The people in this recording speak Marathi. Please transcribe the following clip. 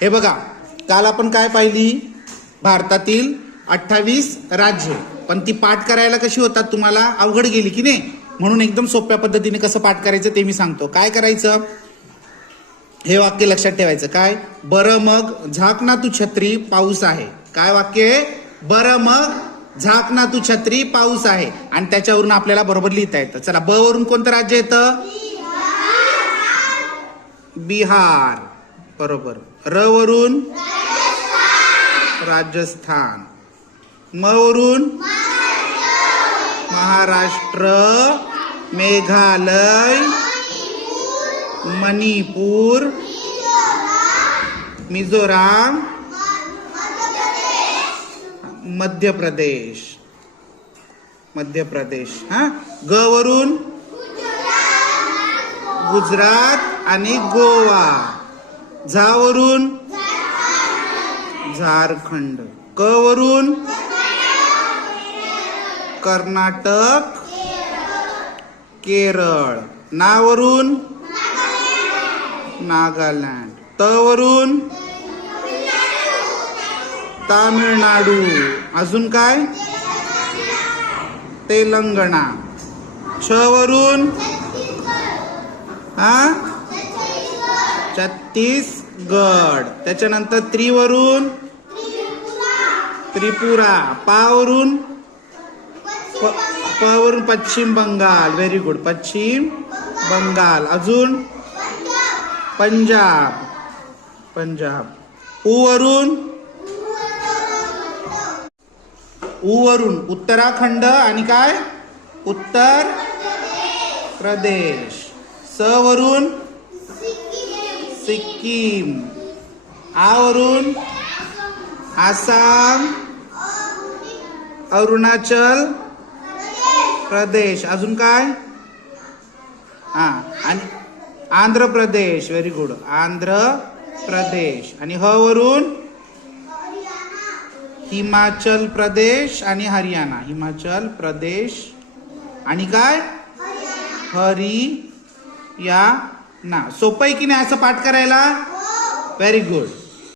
हे बघा, काल आपण काय पाहिली, भारतातील 28 राज्य, पण ती पाठ करायला कशी होतात तुम्हाला अवघड गेली की नाही, म्हणून एकदम सोप्या पद्धतीने कसं पाठ करायचं ते मी सांगतो. काय करायचं, हे वाक्य लक्षात ठेवायचं. काय, बरं मग झाक ना तू छत्री पाऊस आहे. काय वाक्य आहे, बरं मग झाक ना तू छत्री पाऊस आहे. आणि त्याच्यावरून आपल्याला बरोबर लिहिता येतं. चला, ब वरून कोणतं राज्य येतं, बिहार, बरोबर. र वरून राजस्थान, म वरून महाराष्ट्र, मेघालय, मणिपूर, मिझोराम, मध्य प्रदेश, हा. ग वरून गुजरात आणि गोवा. झा वरून झारखंड. क वरून कर्नाटक, केरळ. ना वरून नागालँड. त वरून तामिळनाडू. अजून काय, तेलंगणा. छ वरून छत्तीसगड. त्याच्यानंतर त्रि वरून त्रिपुरा. पा वरून पश्चिम बंगाल. व्हेरी गुड, पश्चिम बंगाल. अजून पंजाब. उ वरून उत्तराखंड आणि काय, उत्तर प्रदेश. स वरून सिक्कीम. आ वरून आसाम, अरुणाचल प्रदेश. अजून काय, आणि आंध्र प्रदेश. Very good, Andhra Pradesh. आणि ह वरून हिमाचल प्रदेश आणि हरियाणा. हिमाचल प्रदेश आणि काय, हरियाणा. सोपं आहे की नाही असं पाठ करायला. Very good.